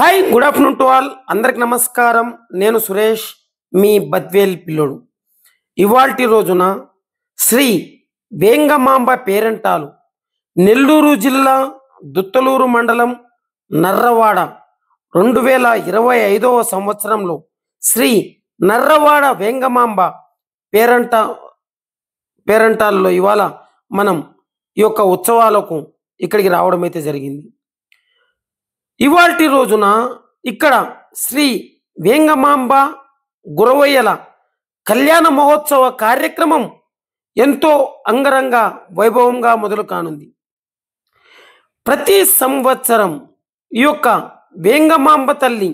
Hi, good afternoon to all. అందరికి నమస్కారం. నేను సురేష్, మీ బద్వేల్ పిల్లోడు. ఇవాల్టి రోజున శ్రీ వేంగమాంబ పేరంటాలు, నెల్లూరు జిల్లా దుత్తలూరు మండలం నర్రవాడ 2025వ సంవత్సరంలో శ్రీ నర్రవాడ వేంగమాంబ పేరంటాల్లో ఇవాళ మనం ఈ యొక్క ఉత్సవాలకు ఇక్కడికి రావడం అయితే జరిగింది. ఇవాల్టి రోజున ఇక్కడ శ్రీ వేంగమాంబ గురవయ్యల కళ్యాణ మహోత్సవ కార్యక్రమం ఎంతో అంగరంగ వైభవంగా మొదలు కానుంది. ప్రతి సంవత్సరం ఈ యొక్క వేంగమాంబ తల్లి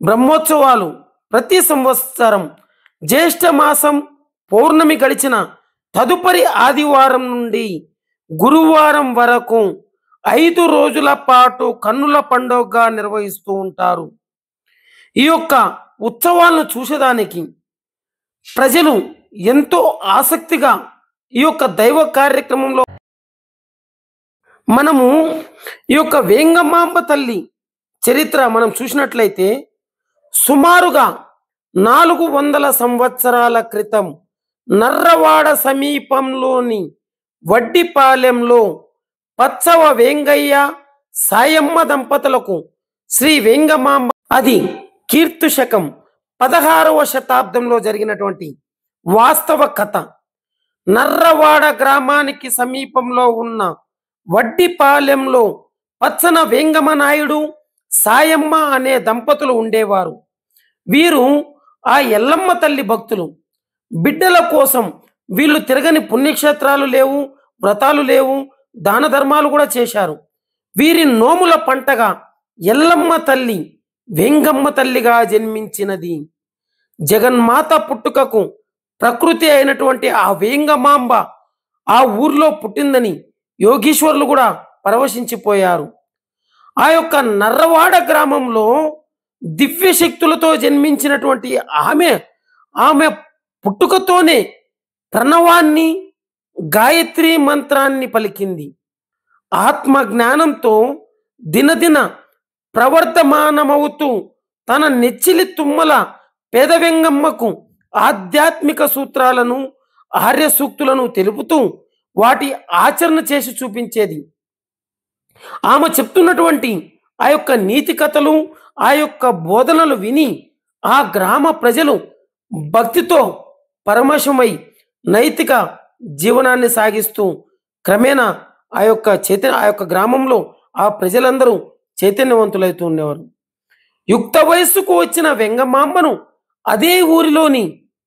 బ్రహ్మోత్సవాలు ప్రతి సంవత్సరం జ్యేష్ఠ మాసం పౌర్ణమి గడిచిన తదుపరి ఆదివారం నుండి గురువారం వరకు 5 రోజుల పాటు కన్నుల పండుగగా నిర్వహిస్తూ ఉంటారు. ఈ యొక్క ఉత్సవాలను చూసేదానికి ప్రజలు ఎంతో ఆసక్తిగా ఈ యొక్క దైవ కార్యక్రమంలో మనము ఈ యొక్క వేంగమాంబ తల్లి చరిత్ర మనం చూసినట్లయితే సుమారుగా 400 సంవత్సరాల క్రితం నర్రవాడ సమీపంలోని వడ్డిపాలెంలో పచ్చవ వేంగయ్య సాయమ్మ దంపతులకు శ్రీ వేంగమాంబ, అది కీర్తి శకం 16వ శతాబ్దంలో జరిగినటువంటి వాస్తవ కథ. నర్రవాడ గ్రామానికి సమీపంలో ఉన్న వడ్డిపాలెంలో పచ్చన వేంగమ నాయుడు సాయమ్మ అనే దంపతులు ఉండేవారు. వీరు ఆ ఎల్లమ్మ తల్లి భక్తులు. బిడ్డల కోసం వీళ్ళు తిరగని పుణ్యక్షేత్రాలు లేవు, వ్రతాలు లేవు, దాన ధర్మాలు కూడా చేశారు. వీరి నోముల పంటగా ఎల్లమ్మ తల్లి వేంగమ్మ తల్లిగా జన్మించినది. జగన్మాత పుట్టుకకు ప్రకృతి అయినటువంటి ఆ వేంగమాంబ ఆ ఊర్లో పుట్టిందని యోగీశ్వరులు కూడా పరవశించిపోయారు. ఆ యొక్క నర్రవాడ గ్రామంలో దివ్య శక్తులతో జన్మించినటువంటి ఆమె పుట్టుకతోనే ప్రణవాన్ని, గాయత్రి మంత్రాన్ని పలికింది. ఆత్మ జ్ఞానంతో దినదిన ప్రవర్ధమానమవుతూ తన నెచ్చిలి తుమ్మల పేదవెంగమ్మకు ఆధ్యాత్మిక సూత్రాలను, ఆర్య సూక్తులను తెలుపుతూ వాటి ఆచరణ చేసి చూపించేది. ఆమె చెప్తున్నటువంటి ఆ యొక్క నీతి కథలు, ఆ యొక్క బోధనలు విని ఆ గ్రామ ప్రజలు భక్తితో పరమశమై నైతిక జీవనాన్ని సాగిస్తూ క్రమేణా ఆ యొక్క గ్రామంలో ఆ ప్రజలందరూ చైతన్యవంతులవుతూ ఉండేవారు. యుక్త వయస్సుకు వచ్చిన వెంగమాంబను అదే ఊరిలోని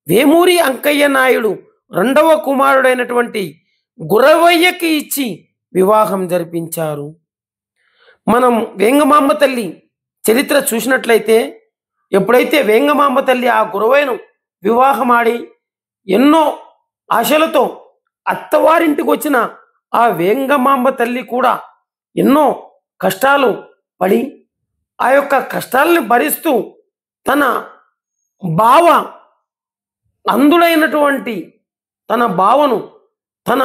వేమూరి అంకయ్య నాయుడు 2వ కుమారుడైనటువంటి గురవయ్యకి ఇచ్చి వివాహం జరిపించారు. మనం వేంగమాంబ తల్లి చరిత్ర చూసినట్లయితే, ఎప్పుడైతే వేంగమాంబ తల్లి ఆ గురవయ్యను వివాహమాడి ఎన్నో ఆశలతో అత్తవారింటికి వచ్చిన ఆ వేంగమాంబ తల్లి కూడా ఎన్నో కష్టాలు పడి ఆ యొక్క కష్టాలని భరిస్తూ తన బావ అందుడైనటువంటి తన బావను తన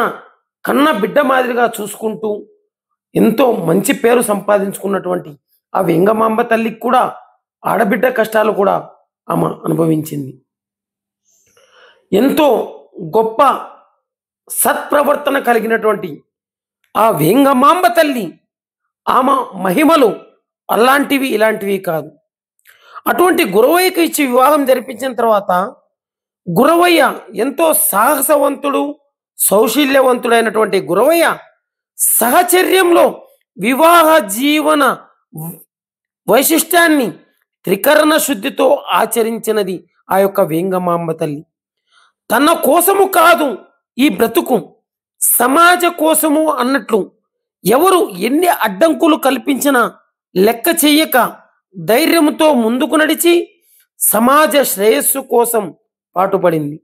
కన్న బిడ్డ మాదిరిగా చూసుకుంటూ ఎంతో మంచి పేరు సంపాదించుకున్నటువంటి ఆ వేంగమాంబ తల్లికి కూడా ఆడబిడ్డ కష్టాలు కూడా ఆమె అనుభవించింది. ఎంతో గొప్ప సత్ప్రవర్తన కలిగినటువంటి ఆ వేంగమాంబ తల్లి ఆమె మహిమలు అలాంటివి ఇలాంటివి కాదు. అటువంటి గురవయ్యకి ఇచ్చి వివాహం జరిపించిన తర్వాత గురవయ్య ఎంతో సాహసవంతుడు, సౌశీల్యవంతుడైనటువంటి గురవయ్య సహచర్యంలో వివాహ జీవన వైశిష్ట్యాన్ని త్రికరణ శుద్ధితో ఆచరించినది ఆ యొక్క వేంగమాంబ తల్లి. తన కోసము కాదు ఈ బ్రతుకు, సమాజ కోసము అన్నట్లు ఎవరు ఎన్ని అడ్డంకులు కల్పించినా లెక్క చెయ్యక ధైర్యంతో ముందుకు నడిచి సమాజ శ్రేయస్సు కోసం పాటుపడింది.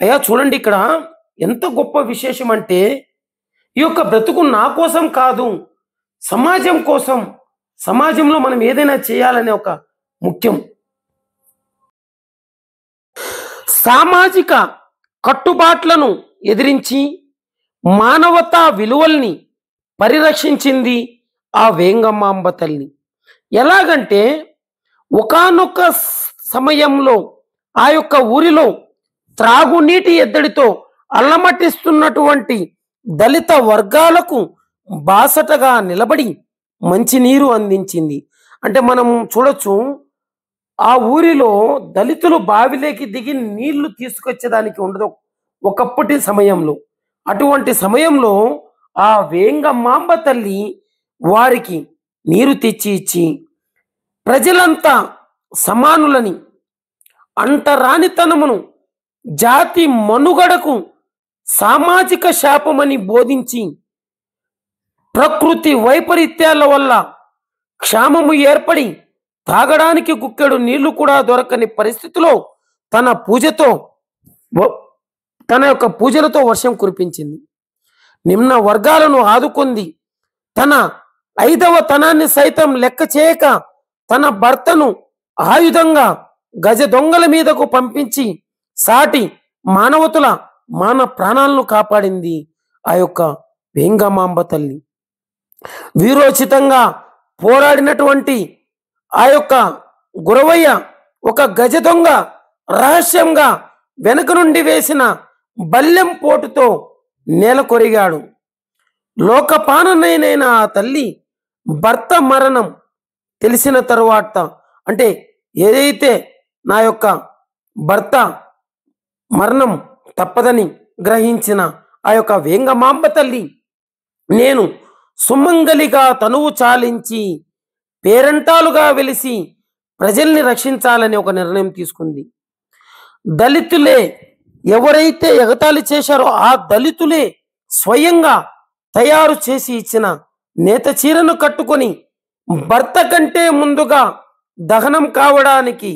అయ్యా చూడండి, ఇక్కడ ఎంత గొప్ప విశేషం అంటే, ఈ యొక్క బ్రతుకు నా కోసం కాదు, సమాజం కోసం, సమాజంలో మనం ఏదైనా చేయాలనే ఒక ముఖ్యం. సామాజిక కట్టుబాట్లను ఎదిరించి మానవతా విలువల్ని పరిరక్షించింది ఆ వేంగమాంబ తల్లి. ఎలాగంటే ఒకానొక సమయంలో ఆ యొక్క ఊరిలో త్రాగునీటి ఎద్దడితో అల్లమటిస్తున్నటువంటి దళిత వర్గాలకు బాసటగా నిలబడి మంచినీరు అందించింది. అంటే మనం చూడొచ్చు, ఆ ఊరిలో దళితులు బావిలోకి దిగి నీళ్లు తీసుకొచ్చేదానికి ఉండదు ఒకప్పటి సమయంలో. అటువంటి సమయంలో ఆ వేంగమాంబ తల్లి వారికి నీరు తెచ్చి ఇచ్చి ప్రజలంతా సమానులని, అంటరానితనమును జాతి మనుగడకు సామాజిక శాపమని బోధించి ప్రకృతి వైపరీత్యాల వల్ల క్షామము ఏర్పడి తాగడానికి గుక్కెడు నీళ్లు కూడా దొరకని పరిస్థితిలో తన పూజతో తన యొక్క పూజలతో వర్షం కురిపించింది. నిమ్న వర్గాలను ఆదుకుంది. తన 5వ తనాన్ని సైతం లెక్క చేయక తన భర్తను ఆయుధంగా గజ దొంగల మీదకు పంపించి సాటి మానవతుల ప్రాణాలను కాపాడింది ఆ యొక్క వేంగమాంబ తల్లి. వీరోచితంగా పోరాడినటువంటి ఆ యొక్క గురవయ్య ఒక గజ దొంగ రహస్యంగా వెనుక నుండి వేసిన బల్లెం పోటుతో నేల కొరిగాడు. లోకపాననైన ఆ తల్లి భర్త మరణం తెలిసిన తరువాత, అంటే ఏదైతే నా యొక్క భర్త మరణం తప్పదని గ్రహించిన ఆ యొక్క వేంగమాంబ తల్లి, నేను సుమంగలిగా తనువు చాలించి పేరంటాలుగా వెలిసి ప్రజల్ని రక్షించాలని ఒక నిర్ణయం తీసుకుంది. దళితులే ఎవరైతే ఎగతాళి చేశారో ఆ దళితులే స్వయంగా తయారు చేసి ఇచ్చిన నేత చీరను కట్టుకొని భర్త కంటే ముందుగా దహనం కావడానికి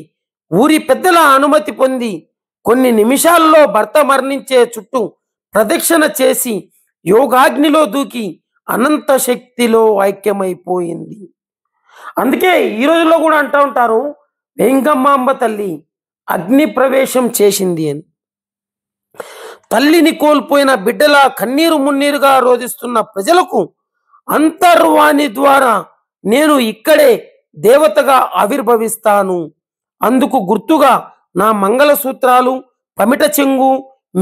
ఊరి పెద్దల అనుమతి పొంది కొన్ని నిమిషాల్లో భర్త మరణించే చుట్టూ ప్రదక్షిణ చేసి యోగాగ్నిలో దూకి అనంత శక్తిలో ఐక్యమైపోయింది. అందుకే ఈ రోజుల్లో కూడా అంటూ ఉంటారు, వేంగమాంబ తల్లి అగ్ని ప్రవేశం చేసింది అని. తల్లిని కోల్పోయిన బిడ్డల కన్నీరు మున్నీరుగా రోధిస్తున్న ప్రజలకు అంతర్వాణి ద్వారా నేను ఇక్కడే దేవతగా ఆవిర్భవిస్తాను, అందుకు గుర్తుగా నా మంగళసూత్రాలు, పమిట చెంగు,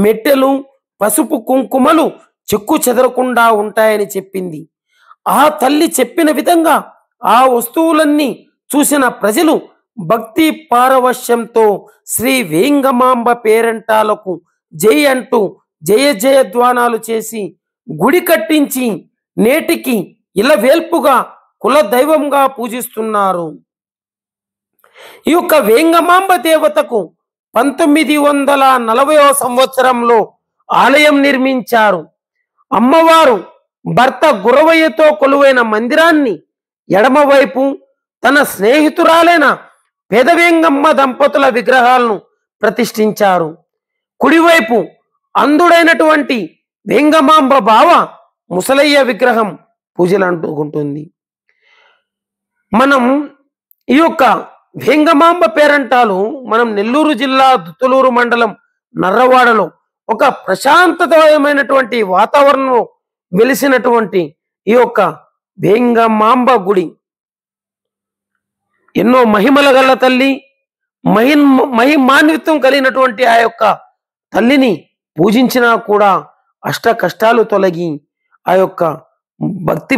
మెట్టెలు, పసుపు కుంకుమలు చెక్కు చెదరకుండా ఉంటాయని చెప్పింది. ఆ తల్లి చెప్పిన విధంగా ఆ వస్తువులన్నీ చూసిన ప్రజలు భక్తి పారవశ్యంతో శ్రీ వేంగమాంబ పేరంటాలకు జై అంటూ జయ జయధ్వానాలు చేసి గుడి కట్టించి నేటికి ఇలవేల్పుగా కుల దైవంగా పూజిస్తున్నారు. ఈ యొక్క వేంగమాంబ దేవతకు 1940వ సంవత్సరంలో ఆలయం నిర్మించారు. అమ్మవారు భర్త గురవయ్యతో కొలువైన మందిరాన్ని ఎడమవైపు తన స్నేహితురాలైన పెదవేంగమ్మ దంపతుల విగ్రహాలను ప్రతిష్ఠించారు. కుడివైపు అంధుడైనటువంటి వేంగమాంబ బావ ముసలయ్య విగ్రహం పూజలు అందుకుంటుంది. మనం ఈ యొక్క వేంగమాంబ పేరంటాలు మనం నెల్లూరు జిల్లా దుత్తలూరు మండలం నర్రవాడలో ఒక ప్రశాంతతమైనటువంటి వాతావరణంలో వెలిసినటువంటి ఈ యొక్క వేంగమాంబ గుడి ఎన్నో మహిమల గల తల్లి, మహిమాన్వితం కలిగినటువంటి ఆ యొక్క తల్లిని పూజించినా కూడా అష్ట కష్టాలు తొలగి ఆ యొక్క భక్తి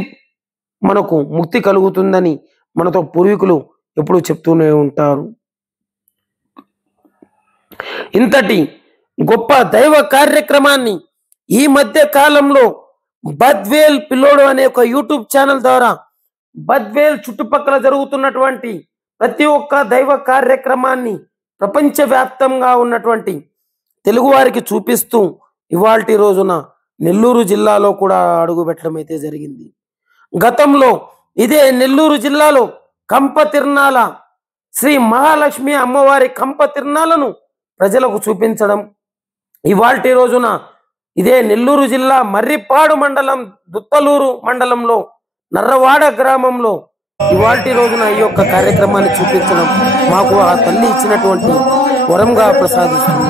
మనకు ముక్తి కలుగుతుందని మనతో పూర్వీకులు ఎప్పుడూ చెప్తూనే ఉంటారు. ఇంతటి గొప్ప దైవ కార్యక్రమాన్ని ఈ మధ్య కాలంలో బద్వేల్ పిల్లోడు అనే ఒక యూట్యూబ్ ఛానల్ ద్వారా బద్వేల్ చుట్టుపక్కల జరుగుతున్నటువంటి ప్రతి ఒక్క దైవ కార్యక్రమాన్ని ప్రపంచవ్యాప్తంగా ఉన్నటువంటి తెలుగు వారికి చూపిస్తూ ఇవాల్టి రోజున నెల్లూరు జిల్లాలో కూడా అడుగుపెట్టడం అయితే జరిగింది. గతంలో ఇదే నెల్లూరు జిల్లాలో కంప తిర్నాల శ్రీ మహాలక్ష్మి అమ్మవారి కంప తిర్నాలను ప్రజలకు చూపించడం, ఇవాల్టి రోజున ఇదే నెల్లూరు జిల్లా మర్రిపాడు మండలం దుత్తలూరు మండలంలో నర్రవాడ గ్రామంలో ఇవాల్టి రోజున ఈ యొక్క కార్యక్రమాన్ని చూపించడం మాకు ఆ తల్లి ఇచ్చినటువంటి వరంగా ప్రసాదిస్తుంది.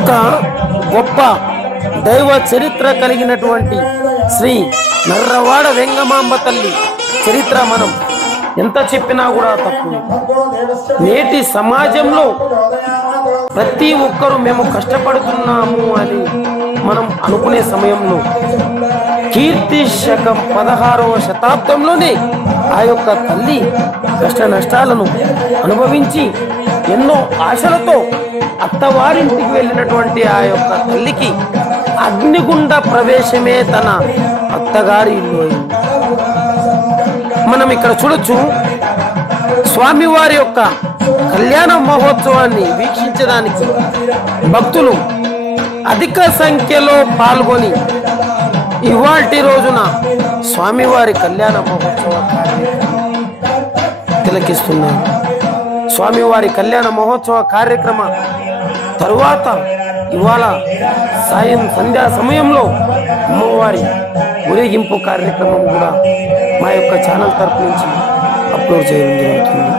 ఒక గొప్ప దైవ చరిత్ర కలిగినటువంటి శ్రీ నర్రవాడ వెంగమాంబ తల్లి చరిత్ర మనం ఎంత చెప్పినా కూడా తక్కువ. నేటి సమాజంలో ప్రతి ఒక్కరూ మేము కష్టపడుతున్నాము అని మనం అనుకునే సమయంలో కీర్తి శకం 16వ శతాబ్దంలోనే ఆ యొక్క తల్లి కష్ట నష్టాలను అనుభవించి ఎన్నో ఆశలతో అత్తవారింటికి వెళ్ళినటువంటి ఆ యొక్క తల్లికి అగ్నిగుండ ప్రవేశమే తన అత్తగారి ఇల్లు. మనం ఇక్కడ చూడొచ్చు, స్వామివారి యొక్క కళ్యాణ మహోత్సవాన్ని వీక్షించడానికి భక్తులు అధిక సంఖ్యలో పాల్గొని ఇవాల్టి రోజున స్వామివారి కళ్యాణ మహోత్సవ తిలకిస్తున్నారు. స్వామివారి కళ్యాణ మహోత్సవ కార్యక్రమ తరువాత ఇవాళ సంధ్యా సమయంలో అమ్మవారి ఊరేగింపు కార్యక్రమం కూడా మా యొక్క ఛానల్ తరపు నుంచి అప్లోడ్ చేయడం జరుగుతుంది.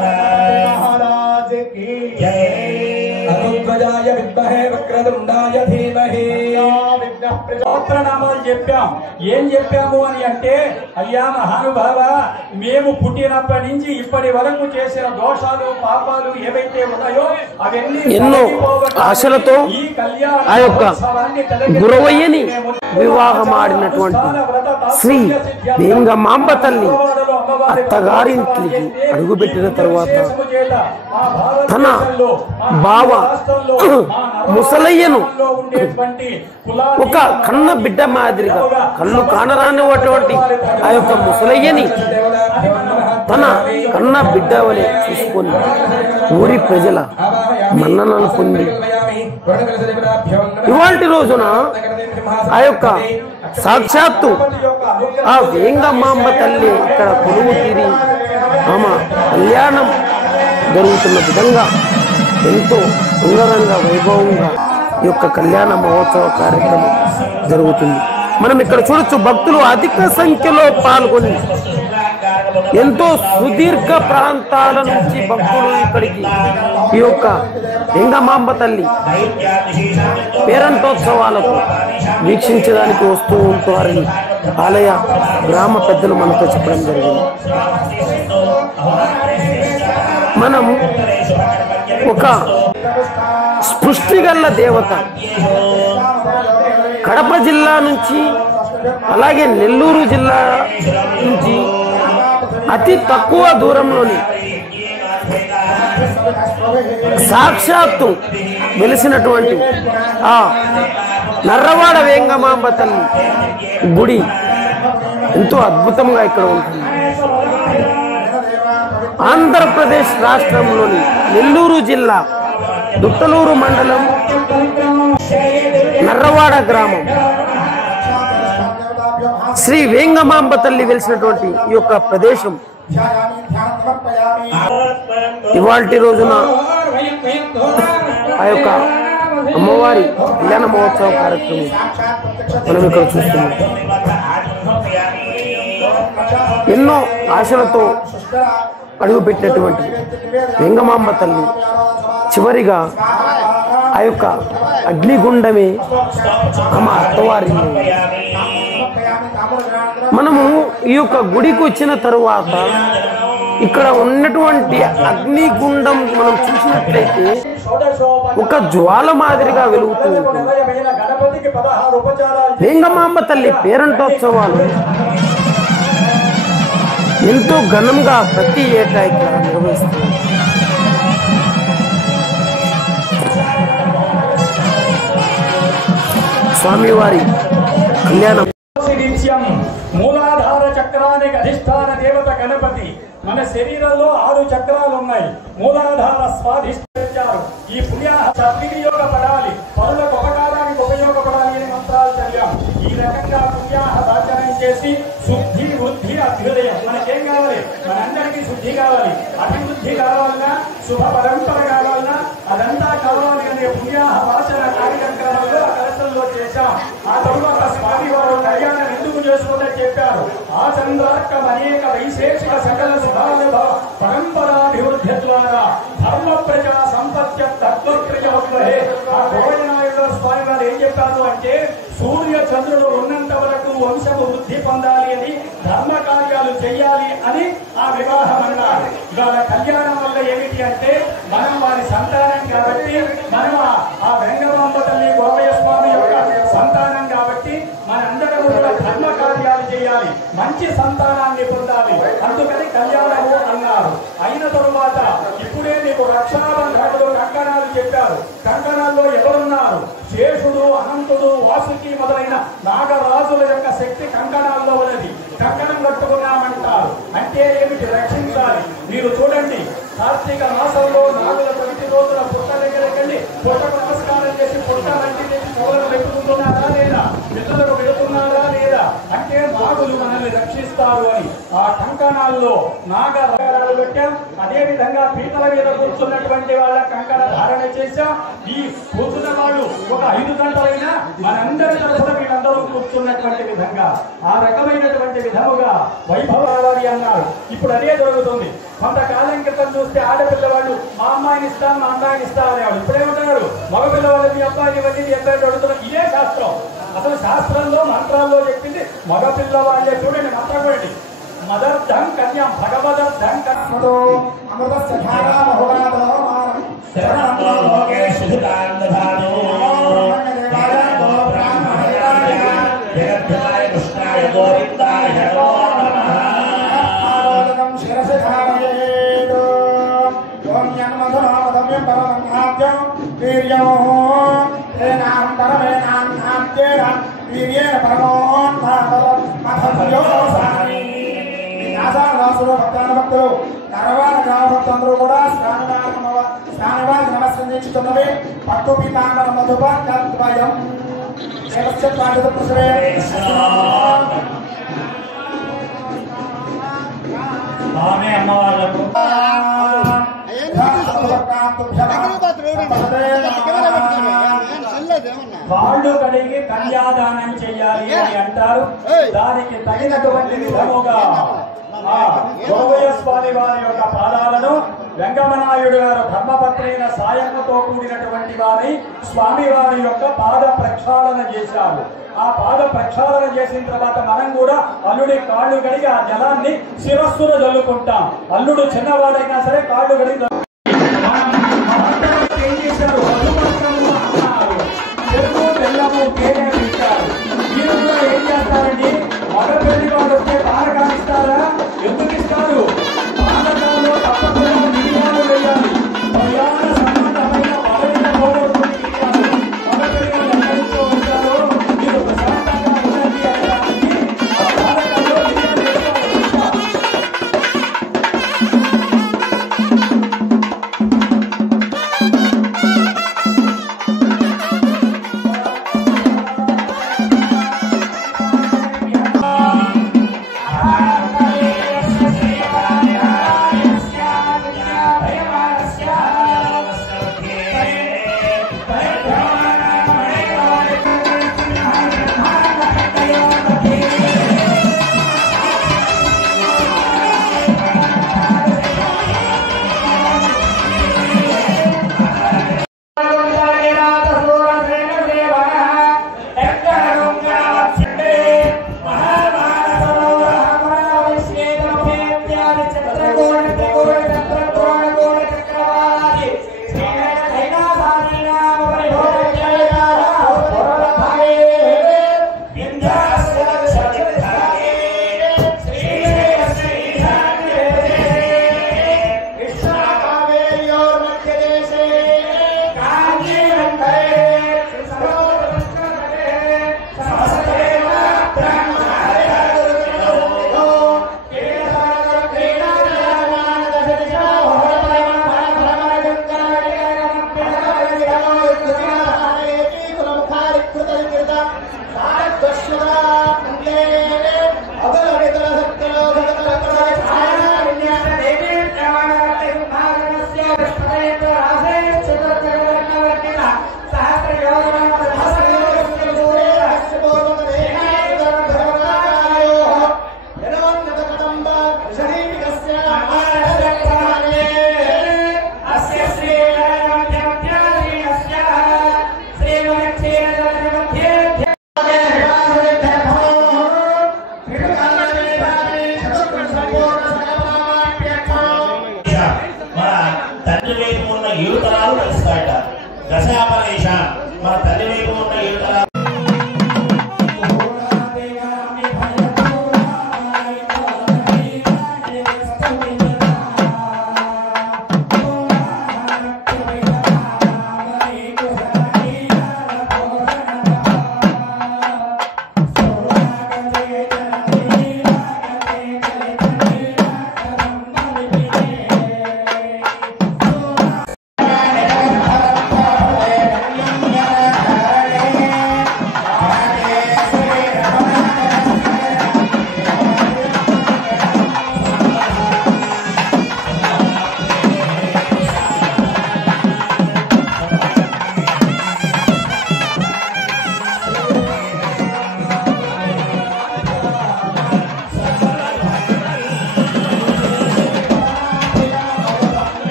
నామాలు చెప్పాం. ఏం చెప్పాము అని అంటే, అయ్యా మహానుభావ, మేము పుట్టినప్పటి నుంచి ఇప్పటి వరకు చేసిన దోషాలు పాపాలు ఏవైతే ఉన్నాయో అవన్నీ ఎన్నో ఆశలతో ఆ యొక్క గురవయ్యని వివాహమాడినటువంటి శ్రీ వెంగమాంబ తల్లి అత్తగారింటికి అడుగుపెట్టిన తరువాత తన బావ ముసలయ్యను ఒక కన్న బిడ్డ మాదిరిగా, కళ్ళు కానరానిటువంటి ఆ యొక్క ముసలయ్యని తన కన్న బిడ్డ వలె చూసుకొని ఊరి ప్రజల మన్ననలు పొంది ఇవాల్టి రోజున ఆ యొక్క సాక్షాత్తు ఆ వేంగమాంబ తల్లి ఇక్కడ కొలువు తీరి ఆమె కళ్యాణం జరుగుతున్న విధంగా ఎంతో అంగరంగ వైభవంగా ఈ యొక్క కళ్యాణ మహోత్సవ కార్యక్రమం జరుగుతుంది. మనం ఇక్కడ చూడొచ్చు, భక్తులు అధిక సంఖ్యలో పాల్గొని ఎంతో సుదీర్ఘ ప్రాంతాల నుంచి భక్తులు ఇక్కడికి ఈ యొక్క వెంగమాంబ తల్లి పేరంటోత్సవాలకు వీక్షించడానికి వస్తూ ఉంటారని ఆలయ గ్రామ పెద్దలు మనతో చెప్పడం జరిగింది. మనం ఒక స్పృష్టిగల్ల దేవత కడప జిల్లా నుంచి, అలాగే నెల్లూరు జిల్లా నుంచి అతి తక్కువ దూరంలోని సాక్షాత్తు వెలిసినటువంటి ఆ నర్రవాడ వేంగమాంబ తల్లి గుడి ఎంతో అద్భుతంగా ఇక్కడ ఉంటుంది. ఆంధ్రప్రదేశ్ రాష్ట్రంలోని నెల్లూరు జిల్లా దుట్టలూరు మండలం నర్రవాడ గ్రామం శ్రీ వేంగమాంబ తల్లి వెలిసినటువంటి ఈ యొక్క ప్రదేశం ఇవాల్టి రోజున ఆ యొక్క అమ్మవారి కళ్యాణ మహోత్సవ కార్యక్రమం మనం ఇక్కడ చూస్తున్నాం. ఎన్నో ఆశలతో అడుగుపెట్టినటువంటి వెంగమాంబ తల్లి చివరిగా ఆ యొక్క అగ్నిగుండమే ఆమె అత్తవారి. మనము ఈ యొక్క గుడికి వచ్చిన తరువాత ఇక్కడ ఉన్నటువంటి అగ్నిగుండం మనం చూసినట్లయితే ఒక జ్వాల మాదిరిగా వెలుగుతూ ఉంటుంది. వేంగమాంబ తల్లి పేరంటోత్సవాలు ఎంతో ఘనంగా ప్రతి ఏటా ఇక్కడ నిర్వహిస్తారు. స్వామివారి కళ్యాణం మూలాధార చక్రానికి అధిష్టాన దేవత గణపతి. మన శరీరంలో 6 చక్రాలు ఉన్నాయి. మూలాధార స్వాధిష్ఠించారు. ఈ పుణ్యాహపడాలి, పనులకు ఉపకారానికి ఉపయోగపడాలి అని మంత్రాలు చదివాం. ఈ రకంగా పుణ్యాహదాచనం చేసి శుద్ధి వృద్ధి అభ్యుదయం. మనకేం కావాలి? మనందరికీ శుద్ధి కావాలి, అభివృద్ధి కావాలన్నా, శుభ పరంపర కావాలన్నా, అదంతా కావాలి అనే పుణ్యాహ వాచన కార్యక్రమంలో ఆ కలశంలో చేశాం. ఆ తరువాత స్వామి వారు కళ్యాణం ఎందుకు చేసుకోవడం చెప్పారు. ఆ చంద్రార్కం అనేక వైశేషిక సకల శుభాలు పరంపరాభివృద్ధి ద్వారా ధర్మ ప్రజా సంపత్య తత్వప్రజ. ఆ గోవిందనాయుడు స్వామి వారు ఏం చెప్పారు అంటే, సూర్య చంద్రుడు ఉన్నంత వరకు వంశము వృద్ధి పొందాలి అని ధర్మ కార్యాలు చెయ్యాలి అని ఆ వివాహం అన్నారు. ఇవాళ కళ్యాణం వల్ల ఏమిటి అంటే మనం వారి సంతానం కాబట్టి, మనం ఆ వెంగమాంబ తల్లి గోవయ్య స్వామి యొక్క సంతానం కాబట్టి మనందరం కూడా ధర్మ కార్యాలు చేయాలి, మంచి సంతానాన్ని పొందాలి. అందుకని కళ్యాణము అన్నారు. అయిన తరువాత ఇప్పుడే నీకు రక్షాబంధకుడు కంకణాలు చెప్పారు. కంకణాల్లో ఎవరున్నారు? శేషుడు, అనంతుడు, వాసుకి మొదలైన నాగరాజుల యొక్క శక్తి కంకణాల్లో ఉన్నది. కంకణం కట్టుకున్నామంటారు అంటే ఏమిటి? రక్షించాలి. మీరు చూడండి, కార్తీక మాసంలో నాగుల 9 రోజుల పుట్ట దగ్గరికి వెళ్ళి పుట్టకు నమస్కారం చేసి పుట్ట మంచి చేసి చెవులను పెట్టుకుంటున్నారా లేదా, పిల్లలకు పెడుతున్నారా లేదా అంటే నాగులు మనల్ని రక్షిస్తారు అని ఆ కంకణాల్లో నాగరాలు పెట్టాం. అదే విధంగా పీటల మీద కూర్చున్నటువంటి వాళ్ళ కంకణ ధారణ చేశాం. ఈ కూర్చున్న వాళ్ళు ఒక 5 గంటలైనా మనందరి తరఫున వీళ్ళందరూ కూర్చున్నటువంటి విధంగా ఆ రకమైనటువంటి విధముగా వైభవాది అన్నారు. ఇప్పుడు అదే జరుగుతుంది. కొంతకాలం క్రితం చూస్తే ఆడపిల్లవాళ్ళు మా అమ్మాయిని ఇస్తాను, మా అమ్మాయిని ఇస్తా అనేవాళ్ళు. ఇప్పుడేమంటున్నారు? మగపిల్లవాళ్ళు మీ అబ్బాయిని ఇవన్నీ మీ అబ్బాయిని అడుగుతున్నారు. ఇదే శాస్త్రం. అసలు శాస్త్రంలో మంత్రాల్లో చెప్పింది మగపిల్లవాళ్ళే. చూడండి మంత్రం చూడండి. మదర్థం కన్యం భగవదర్థం కన్యతో అమృతస్య ధారా బహుళాదో శరణంలో లోకే శుద్ధాంధధానో జగద్ధాయ కృష్ణాయ గోవిందాయ నమో నమః. ఆరోగ్యం శిరసి ధారయేత్ ఓం యన్మధనామదమ్యం పరమనాద్యం వీర్యం తేనాం పరమేనాం నాద్యేన వీర్యేణ పరమోన్మాదం మధన్యోసామి. ఆసారదాసులు, భక్తానుభక్తులు, నరవాణ గ్రామభక్తులందరూ కూడా స్నానవానికి నమస్కరించుతున్నవి. పట్టు పీతాంబర మధుపద్వయం దేవస్యత్వాదిత ప్రసవే ఆమె అమ్మవార్లకు కాళ్ళు కడిగి కన్యాదానం చెయ్యాలి అని అంటారు. దానికి తగినటువంటి విధముగా గోవయ్య స్వామి వారి యొక్క పాదాలను వెంకమనాయుడు గారు ధర్మపత్రైన సాయముతో కూడినటువంటి వారి స్వామి వారి యొక్క పాద ప్రక్షాళన చేశారు. ఆ పాద ప్రక్షాళన చేసిన తర్వాత మనం కూడా అల్లుడి కాళ్ళు కడిగి ఆ జలాన్ని శిరస్సున చల్లుకుంటాం. అల్లుడు చిన్నవాడైనా సరే కాళ్ళు కడిగి ఏం చేశారు? చెరుకు బెల్లము తేనె ఇచ్చారు. మీరు కూడా ఏం చేస్తారండి? మగ పెళ్లి వాడు వస్తే పానకాలు ఇస్తారా? ఎందుకు ఇస్తారు? పానకాల్లో తప్పకుండా మిరియాలు వేయాలి. ప్రయాణ సంబంధమైన బలైన పోగొట్టుకుని మిరియాలు మగ పెళ్లి ఎక్కడితో ఉంటారో మీరు ప్రశాంతంగా ఉండండి అనడానికి ఆ పానకాల్లో మిరియాలు వేయాలి.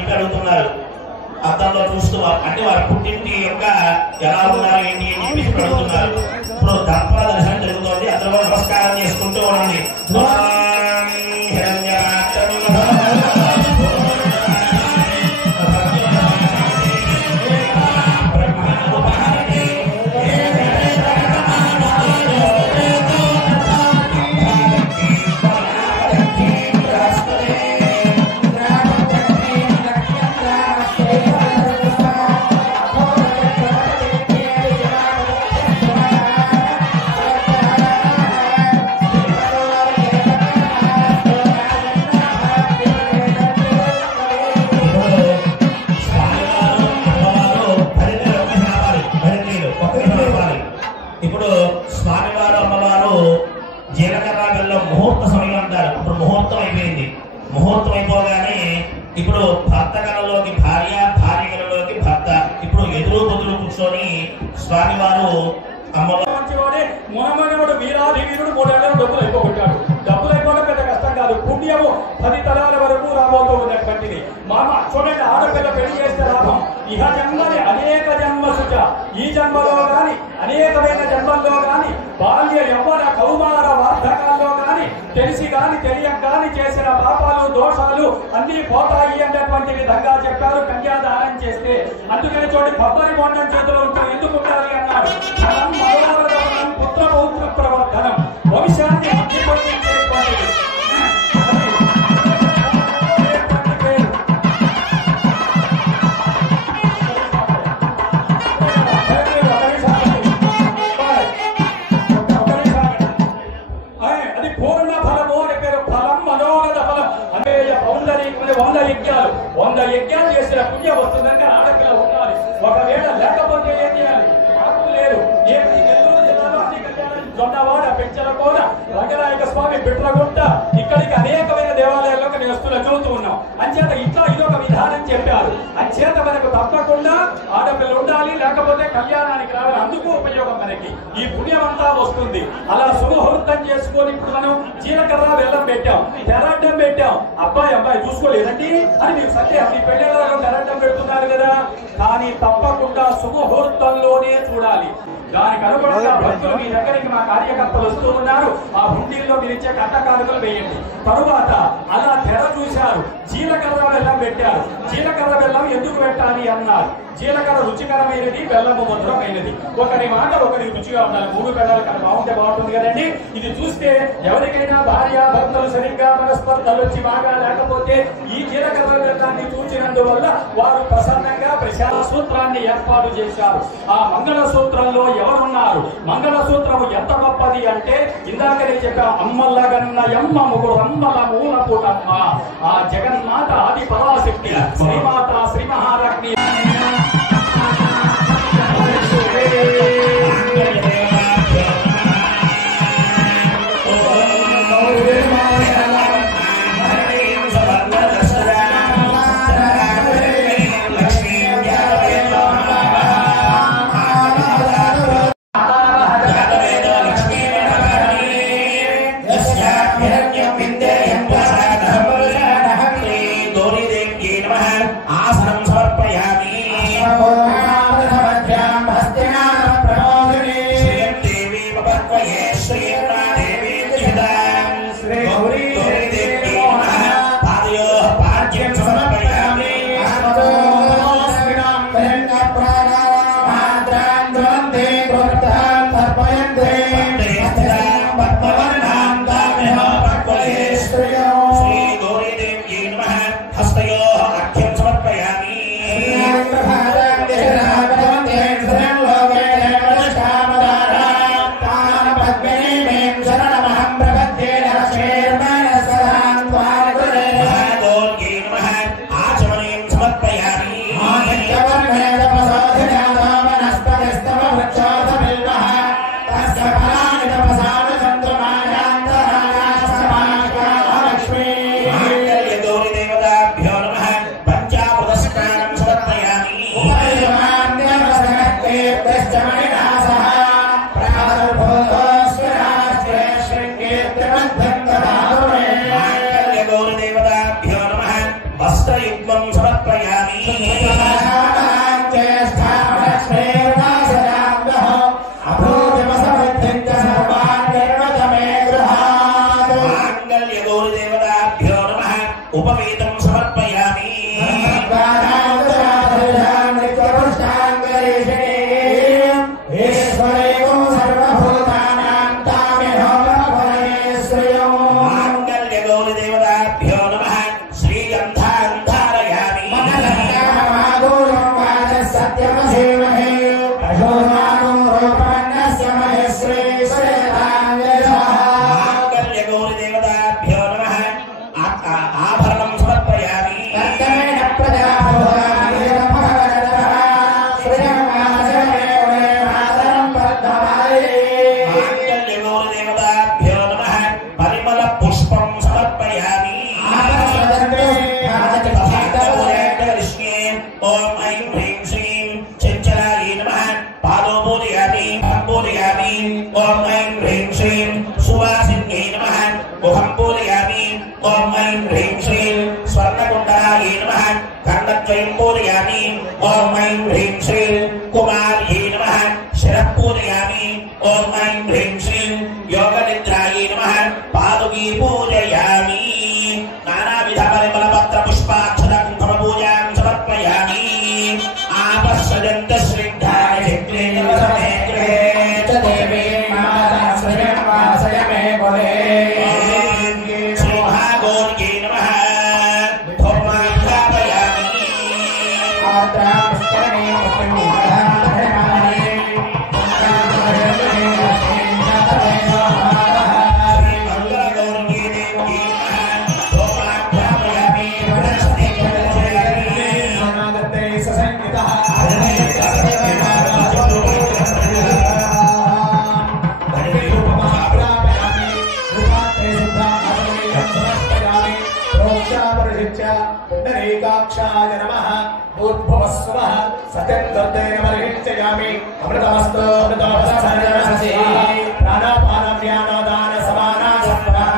చెప్పి అడుగుతున్నారు. అద్దంలో చూస్తూ అంటే వారి పుట్టింటి యొక్క ఎలా ఉన్నారు ఏంటి అని చెప్పి అడుగుతున్నారు. ఇప్పుడు దర్పణ దర్శనం జరుగుతుంది. అందరూ నమస్కారం చేసుకుంటూ ఉండండి. ఇప్పుడు స్వామివారు అమ్మవారు జీలకర్ర బెల్లం ముహూర్త సమయం అంటారు. ఇప్పుడు ముహూర్తం అయిపోయింది. ముహూర్తం అయిపోగానే ఇప్పుడు భర్త గలలోకి భార్య, భార్య గలలోకి భర్త ఇప్పుడు ఎదురు బదులు కూర్చొని స్వామివారు మంచివాడే మొనమనవుడు వీరాధి వీరుడు 3 ఏళ్ళ డబ్బులు అయిపోగొట్టాడు. డబ్బులు అయిపోవడం పెద్ద కష్టం కాదు. పుణ్యము 10 తరాల వరకు రాబోతూ ఉన్నటువంటిది. మామ చూడండి, ఆడపిల్ల పెళ్లి చేస్తే లాభం. ఇహ జన్మని అనేక జన్మ సుచ, ఈ జన్మలో గాని అనేకమైన జన్మల్లో గాని బాల్య యవ్వన కౌమార వార్ధకాల్లో గాని తెలిసి గాని తెలియక గాని చేసిన పాపాలు దోషాలు అన్ని పోతాయి అన్నటువంటి విధంగా చెప్పారు కన్యాదానం చేస్తే. అందుకని చూడండి, కొబ్బరి బొండం చేతిలో ఉంటూ ఎందుకు ఉండాలి అన్నాడు. పుత్ర పౌత్ర ప్రవర్ధనం, వంశాన్ని వృద్ధి పొందించేటువంటిది. అది పూర్ణ ఫలము అని పేరు. ఫలం మనోగత ఫలం. అంటే 100 యజ్ఞాలు చేసిన పుణ్యం వస్తుందని ఆడపిల్ల ఉండాలి. ఒకవేళ లేకపోతే ఏం చేయాలి? మార్పు లేదు. నెల్లూరు జిల్లాలో అన్ని కళ్యాణాలు, జొన్నవాడ, పెంచలకోన, రంగనాయక స్వామి, బిట్రగుంట, ఇక్కడికి అనేకమైన దేవాలయాల్లోకి నేను వస్తున్నా చూస్తూ ఉన్నాం. అంచేత ఇట్లా ఇదొక విధానం చెప్పారు. అంచేత మనకు తప్పకుండా ఆడపిల్ల ఉండాలి, లేకపోతే కళ్యాణానికి రావాలి. అందుకు ఉపయోగం మనకి ఈ పుణ్యం అంతా వస్తుంది. అలా శుభముహూర్తం చేసుకొని ఇప్పుడు మనం జీలకర్ర బెల్లం పెట్టాం, తెరడ్డం పెట్టాం. అబ్బాయి చూసుకోలేదండి అని మీకు సందేహం. మీ పెళ్ళిళ్ళలో తెరడ్డం పెడుతున్నారు కదా, కానీ తప్పకుండా శుభముహూర్తంలోనే చూడాలి. దానికి అనుగుణంగా భక్తులు మీ దగ్గరికి మా కార్యకర్తలు వస్తూ ఉన్నారు. ఆ హుండీల్లో మీరు ఇచ్చే కట్టకానుకలు వేయండి. తరువాత అలా తెర చూశారు, జీలకర్ర బెల్లం పెట్టారు. జీలకర్ర బెల్లం ఎందుకు పెట్టాలి అన్నారు. జీలకర్ర రుచికరమైనది, బెల్లము మధురమైనది. ఒకరి మాట ఒకరికి రుచిగా ఉండాలి. 3 బెల్లాలు కనుక బాగుంటే బాగుంటుంది కదండి. ఇది చూస్తే ఎవరికైనా భార్య భర్తలు సరిగ్గా మనస్పర్ధలు వచ్చి బాగా లేకపోతే ఈ జీలకర్ర బెల్లాన్ని చూచినందువల్ల వారు ప్రసన్నంగా ప్రశాంత సూత్రాన్ని ఏర్పాటు చేశారు. ఆ మంగళ సూత్రంలో ఎవరున్నారు? మంగళ సూత్రము ఎంత గొప్పది అంటే ఇందాకనే చెప్పాం, అమ్మల్లగన్న యమ్మ ముగ్గురు అమ్మల మూల పూటమ్మ. ఆ జగన్మాత ఆది పరాశక్తి శ్రీమాత శ్రీ మహాలక్ష్మి. వస్త్రయుగ్మం సమర్పయామి. कुमार्यै नमः कर्णद्वयं पूजयामि ॐ ऐं ह्रीं श्रीं कुमार्यै नमः शिरः पूजयामि ॐ ऐं ह्रीं श्रीं योगनिद्रायै नमः पादुकी पूजयामि नानाविध परिमलपत्र पुष्पाक्षतं कुङ्कुमपूजां समर्पयामि आपश्रजन्त श्रीद्धाय चक्रेण समे गृहे च देवी माता स्वयं वासय मे कुले श्रीमहागौर्यै नमः धूमां स्थापयामि आद्रां स्मरणीं पुण्डरीकाक्षाय नमः उद्भवस्वः सत्यं वर्हिंचयामि अमृतमस्तु अमृतमस्तु प्राणापानव्यानादान समानासप्ताः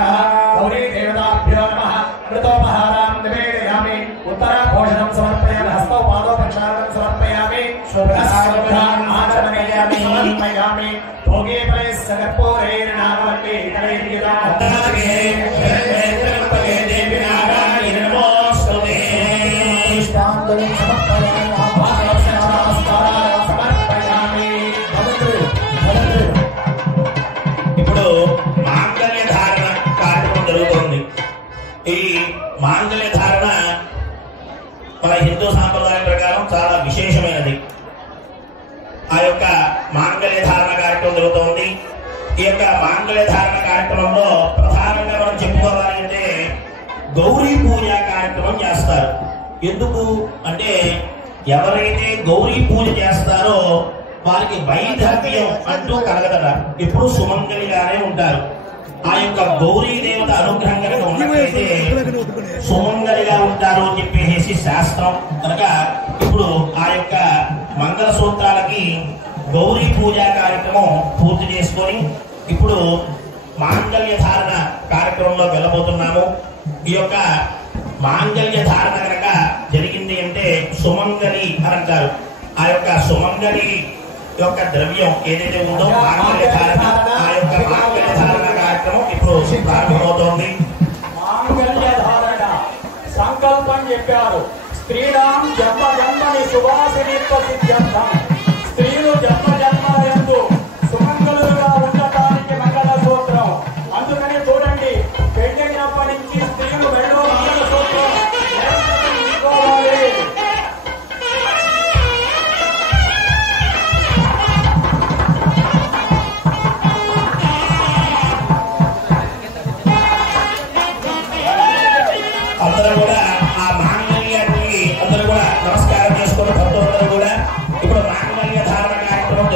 गौरी देवताभ्यो नमः अमृतोपहारां निवेदयामि उत्तराभूषणं समर्पयामि हस्तौ पादौ प्रक्षालनं समर्पयामि शुभ्रान् आचमनयामि समर्पयामि भोगे फले सकर्पूरैर्नामवल्ली तलैर्यदामोत्तरे देवी नारायण नमोस्तुते शान्तुं समर्पयामि समर्पयामि ఇప్పుడు మాంగళ్య ధారణ కార్యక్రమం జరుగుతుంది. ఈ మాంగళ్య ధారణ మన హిందూ సాంప్రదాయం ప్రకారం చాలా విశేషమైనది. ఆ యొక్క మాంగళ్య ధారణ కార్యక్రమం జరుగుతుంది. ఈ యొక్క మాంగళ్య ధారణ కార్యక్రమంలో ప్రధానంగా మనం చెప్పుకోవాలి అంటే గౌరీ పూజ కార్యక్రమం చేస్తారు. ఎందుకు అంటే ఎవరైతే గౌరీ పూజ చేస్తారో వారికి వైధవ్యం అంటూ కలగదట. ఎప్పుడు సుమంగళిగానే ఉంటారు. ఆ యొక్క గౌరీ దేవత అనుగ్రహం కనుక ఉన్నట్లయితే సుమంగళిగా ఉంటారు అని చెప్పేసి శాస్త్రం కనుక ఇప్పుడు ఆ యొక్క మంగళ సూత్రాలకి గౌరీ పూజా కార్యక్రమం పూర్తి చేసుకొని ఇప్పుడు మాంగళ్య ధారణ కార్యక్రమంలో వెళ్ళబోతున్నాము. ఈ యొక్క మాంగళ్య ధారణ కనుక జరిగింది అంటే సుమంగళి అని అంటారు. ఆ యొక్క సుమంగళి యొక్క ద్రవ్యం ఏదైతే ఉందో మాంగళ్య ధారణ, ఆ యొక్క మాంగళ్య ధారణ కార్యక్రమం ఇప్పుడు ప్రారంభమవుతోంది. మాంగళ్య ధారణ సంకల్పం చెప్పారు. స్త్రీణాం జన్మ జన్మని సువాసినిత్వ సిద్ధ్యర్థం. స్త్రీలు జన్మ జన్మలందు సుమంగళులుగా ఉండటానికి మంగళ సూత్రం. అందుకని చూడండి, పెళ్ళైనప్పటి నుంచి స్త్రీలు మెడలో మంగళ సూత్రం నిరంతరం తీసుకోవాలి. అందరూ కూడా ఆ మాంగళ్యానికి అందరూ కూడా నమస్కారం చేసుకున్న భక్తులందరూ కూడా ఇప్పుడు మాంగళ్య ధారణ కార్యక్రమం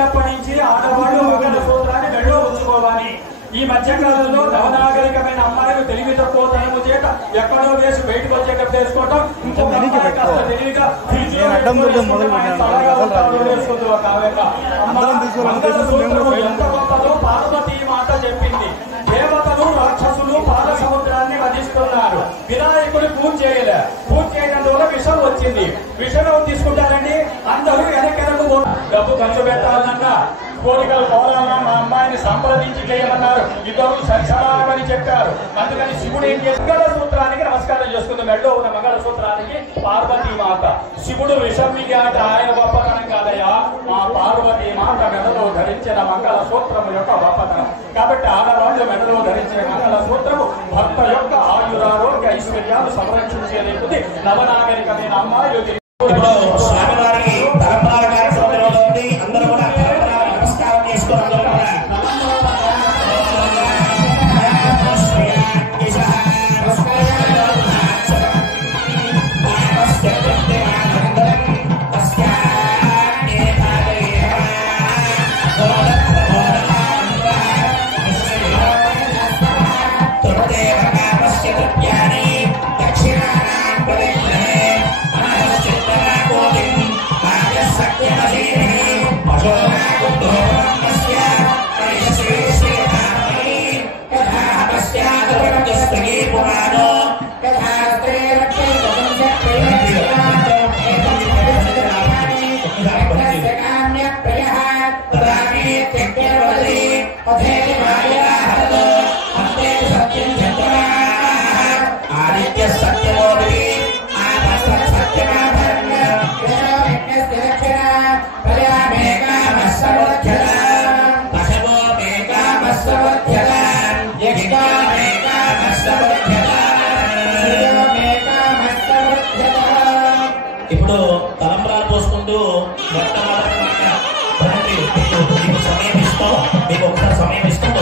పుట్టినప్పటి నుంచి ఆడవాళ్ళు మంగళ సూత్రాన్ని మెడలో ఉంచుకోవాలి. ఈ మధ్యకాలంలో నవనాగరికమైన అమ్మాయిలు తెలివి తక్కువతనము చేత ఎక్కడో వేసి బయటకు వచ్చేటప్పుడు వేసుకోవటం, ఇంకొక అమ్మాయి కాస్త తెలివిగా వేసుకుంది. ఒక మంగళసూత్రము ఎంత గొప్పదో పార్వతీ మాత చెప్పింది. దేవతలు రాక్షసులు పాల సముద్రాన్ని వధిస్తున్నారు. వినాయకుడు పూజ చేయలే. పూజ చేయడం వల్ల విషం వచ్చింది. విషం తీసుకుంటారండి అందరూ వెనకెనకు డబ్బు ఖర్చు పెట్టాలన్నా కోరికలు కోరాలన్నా మా అమ్మాయిని సంప్రదించి చేయమన్నారు. ఇద్దరు సత్సరామని చెప్పారు. అందుకని శివుడు ఏం చేసి మంగళ సూత్రానికి నమస్కారం చేసుకుంది. మెడలో ఉన్న మంగళ సూత్రానికి పార్వతీ మాత. శివుడు విషం అంటే ఆయన గొప్పతనం కాదయ్యా, మా పార్వతీ మాత మెడలో ధరించిన మంగళ సూత్రము యొక్క గొప్పతనం. కాబట్టి ఆడవాళ్ళు మెడలో ధరించిన మంగళ సూత్రము భర్త యొక్క ఆయురారోగ్య ఐశ్వర్యాలు సంరక్షించేది. నవనాగరికమైన అమ్మాయిలు ఇప్పుడు స్వామివారికి తలంబ్రాల కార్యక్రమం జరుగుతుంది. అందరూ కూడా తలంబ్రాల నమస్కారం చేసుకోవడం ఇప్పుడు తలంబ్రాలు పోసుకుంటూ మీకు సమయం ఇస్తాం. మీకు ఒకసారి సమయం ఇస్తాం.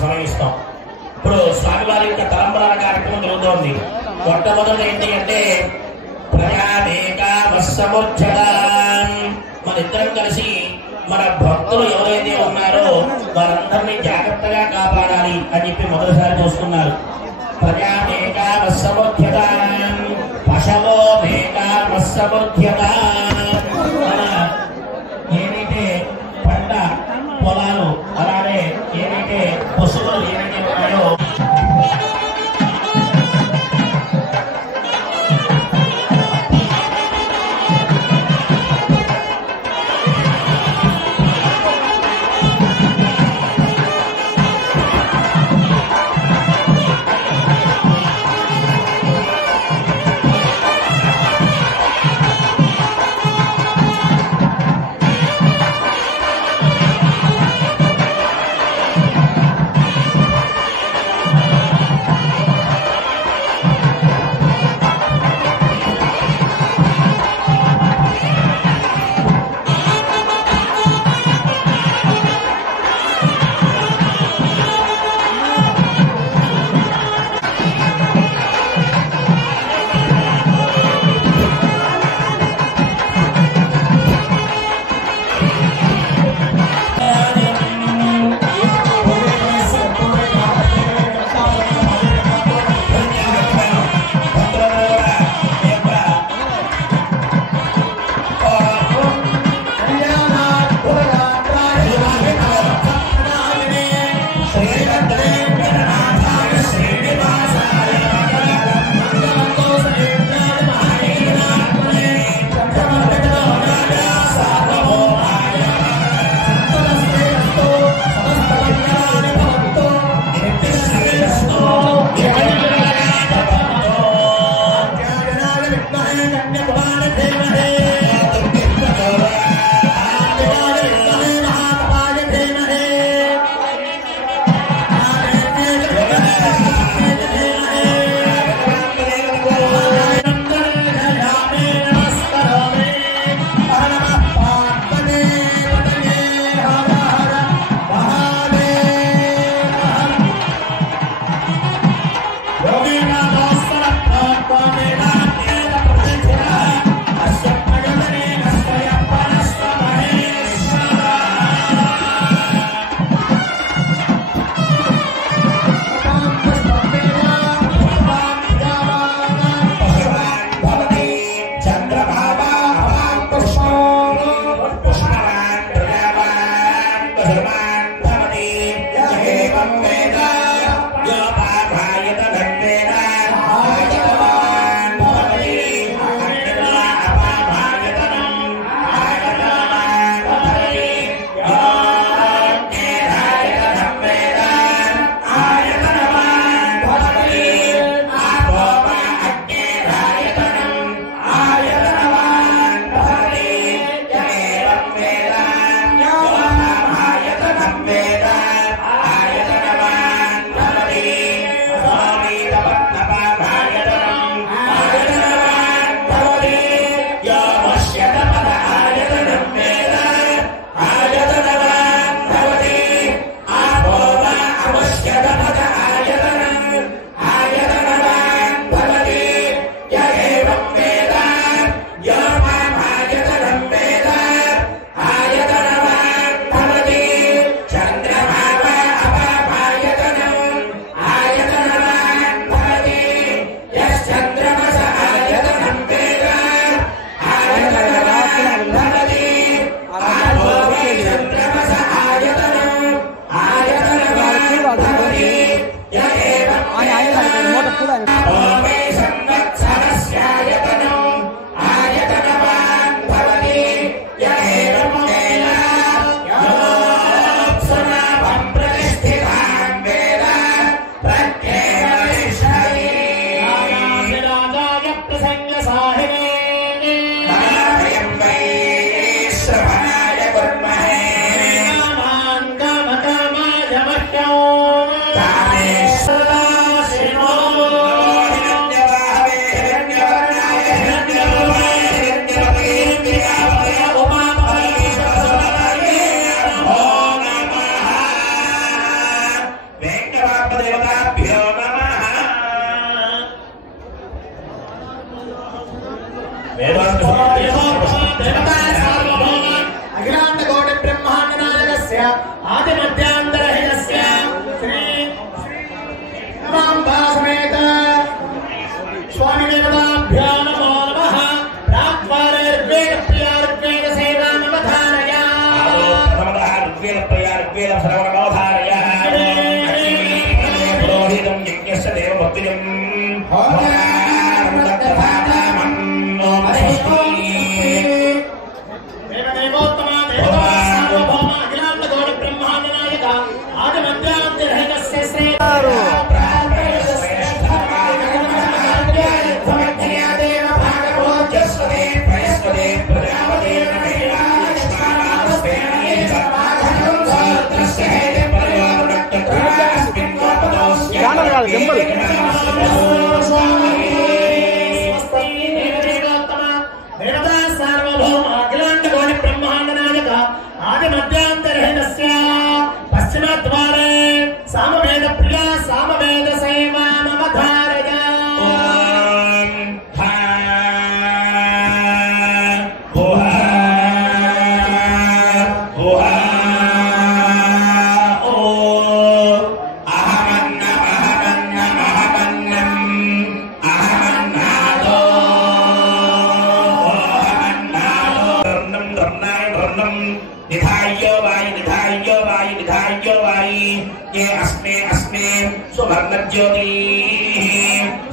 సమయం ఇస్తాం. ఇప్పుడు స్వామివారి యొక్క తలంబ్రాల కార్యక్రమం జరుగుతోంది. మొట్టమొదటి ఏంటి అంటే మన ఇద్దరం కలిసి మన భక్తులు ఎవరైతే ఉన్నారో వారందరినీ జాగ్రత్తగా కాపాడాలి అని చెప్పి మొదటిసారి చూస్తున్నారు. ప్రజామేకామస్సముఖ్యత పశవో మేకామస్సముఖ్యత. మన ఏదైతే పంట పొలాలు అలానే ఏదైతే పశువులు ఏదైతే ఉన్నాయో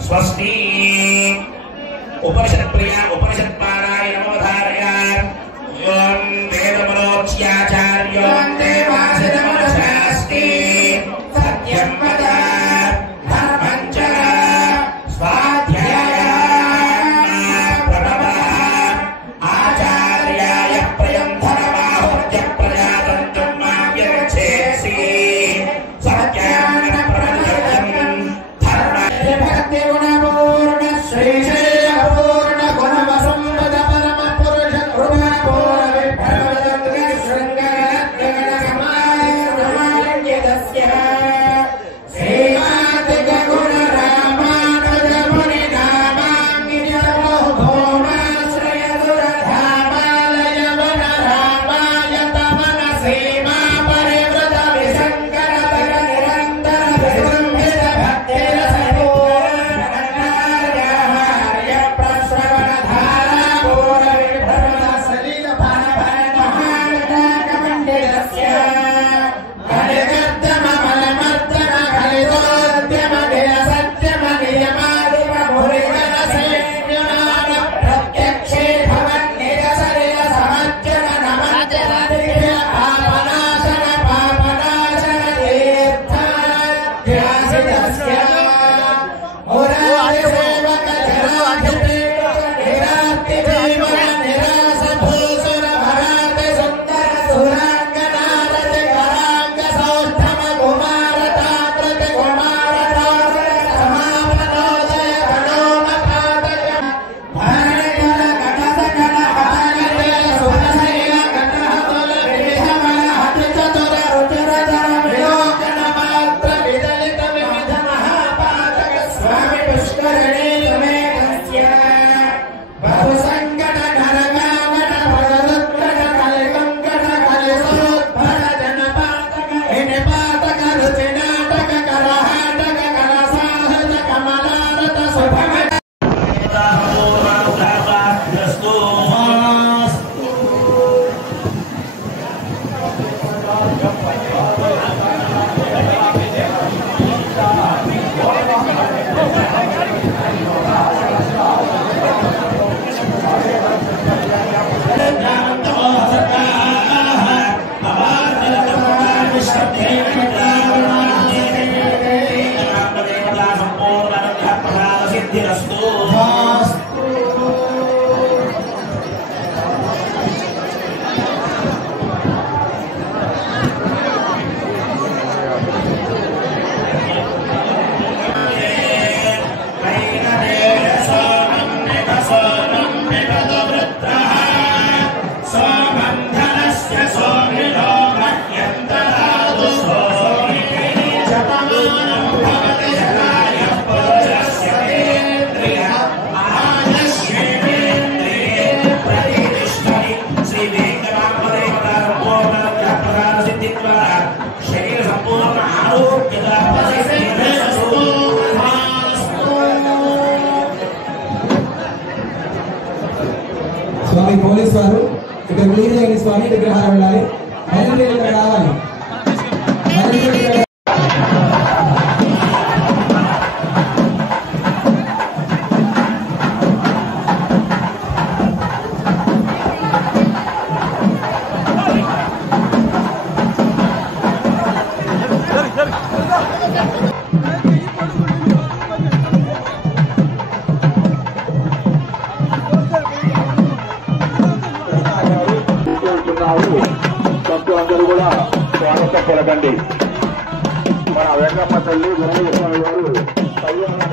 स्वस्ति उपनिषद प्रिया उपनिषद पारायण नमोधारय ओम वेदमनोच्याचार्यो देवासिदमनशास्ति सत्यं वद धर्मं च स्वाध्याय प्रणव आचार्याय प्रियं धर्माहुर्य प्रजातन्त्रं मा व्यगच्छेसि सत्यं स्वामी पोलीस वारू ఇక్కడ రిలీజ్ అయిన స్వామి విగ్రహాలు ఉండాలి బయలుదేరి ఇక్కడ రావాలి బయలుదేరి ఉన్నారు. భక్తులందరూ కూడా స్వాగతం పలకండి. మన వెంకమ్మ తల్లి వెంకటేశ్వర గారు